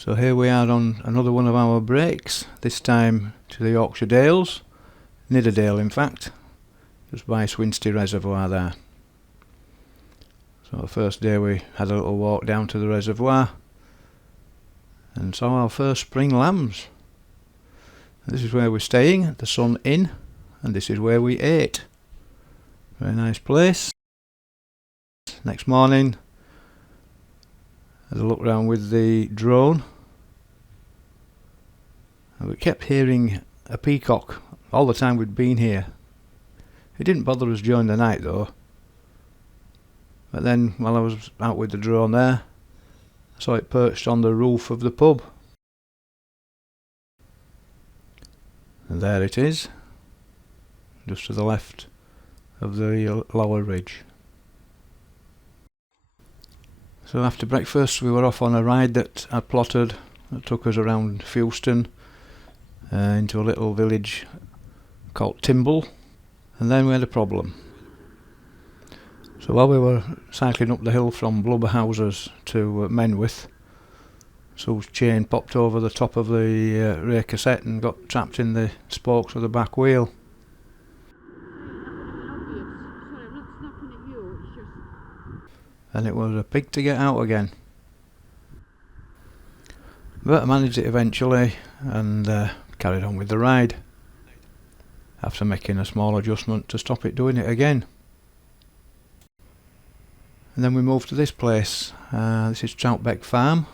So here we are on another one of our breaks, this time to the Yorkshire Dales, Nidderdale in fact, just by Swinsty Reservoir there. So the first day we had a little walk down to the reservoir and saw our first spring lambs. This is where we're staying at the Sun Inn, and this is where we ate. Very nice place. Next morning, had a look round with the drone, and we kept hearing a peacock all the time we'd been here. It didn't bother us during the night though. But then while I was out with the drone there, I saw it perched on the roof of the pub. And there it is, just to the left of the lower ridge. So after breakfast we were off on a ride that I plotted that took us around Fewston into a little village called Timble, and then we had a problem. So while we were cycling up the hill from Blubberhouses to Menwith, Sue's chain popped over the top of the rear cassette and got trapped in the spokes of the back wheel. And it was a pig to get out again. But I managed it eventually and carried on with the ride, after making a small adjustment to stop it doing it again. And then we moved to this place. This is Troutbeck Farm,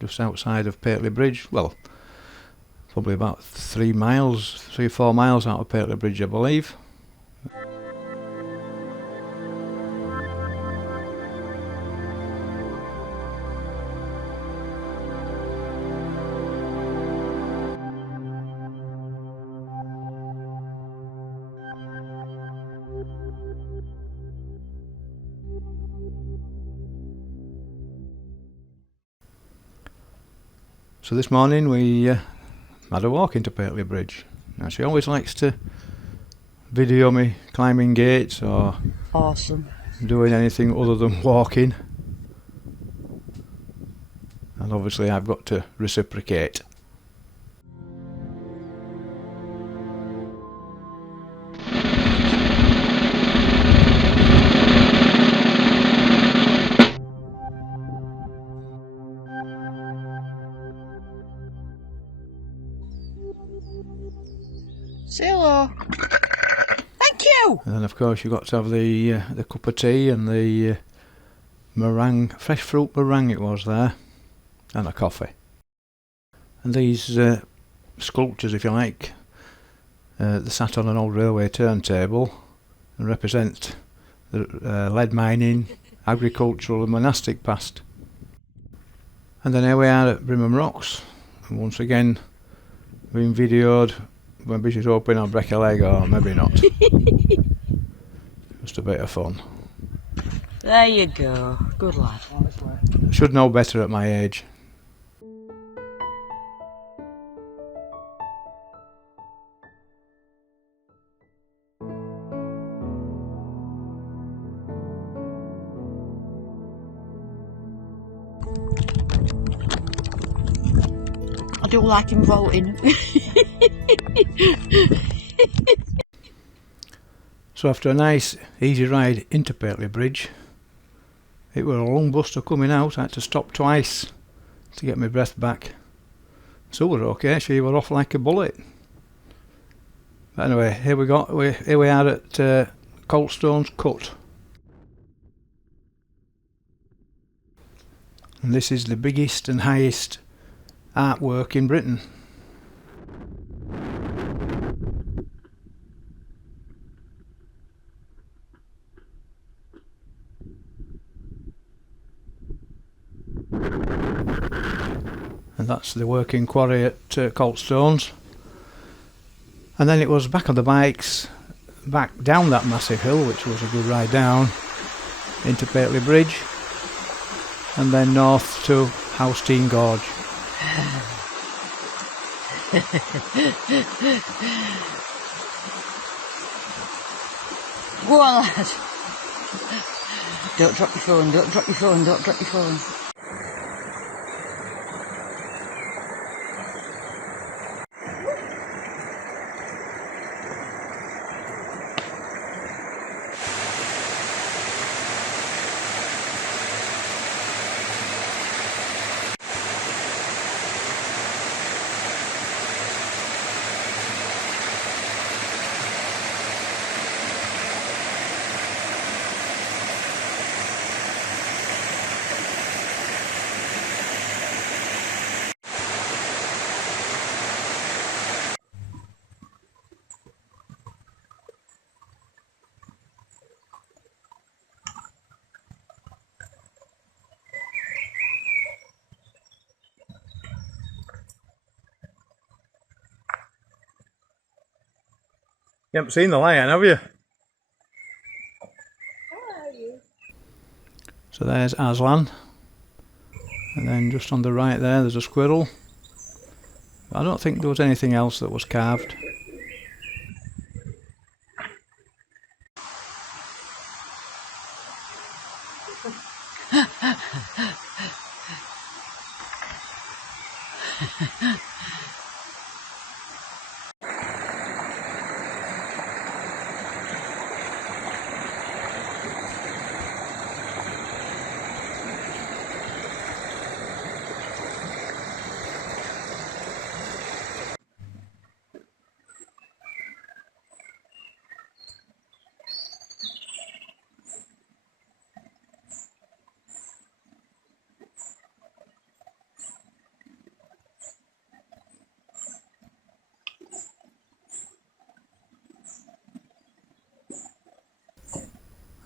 just outside of Pateley Bridge. Well, probably about 3 or 4 miles out of Pateley Bridge, I believe. So this morning we had a walk into Pateley Bridge. Now she always likes to video me climbing gates or doing anything other than walking, and obviously I've got to reciprocate. Say hello. Thank you. And then of course you've got to have the cup of tea and the meringue, fresh fruit meringue it was there, and a coffee. And these sculptures, if you like, they sat on an old railway turntable and represent the lead mining, agricultural and monastic past. And then here we are at Brimham Rocks, and once again being videoed. Maybe she's hoping I'll break a leg, or maybe not. Just a bit of fun. There you go. Good lad. I should know better at my age. I do like him voting. So after a nice easy ride into Pateley Bridge, it was a long buster coming out. I had to stop twice to get my breath back. So we're okay, she were off like a bullet. But anyway, here we are at Coltstone's Cut. And this is the biggest and highest artwork in Britain. And that's the working quarry at Coltstone's. And then it was back on the bikes, back down that massive hill, which was a good ride down, into Pateley Bridge, and then north to Housteen Gorge. Go on, lad. Don't drop your phone, don't drop your phone, don't drop your phone. You haven't seen the lion, have you? So there's Aslan. And then just on the right there's a squirrel. I don't think there was anything else that was carved.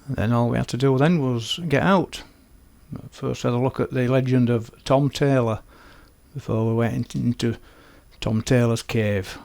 And then all we had to do then was get out. First had a look at the legend of Tom Taylor before we went into Tom Taylor's cave.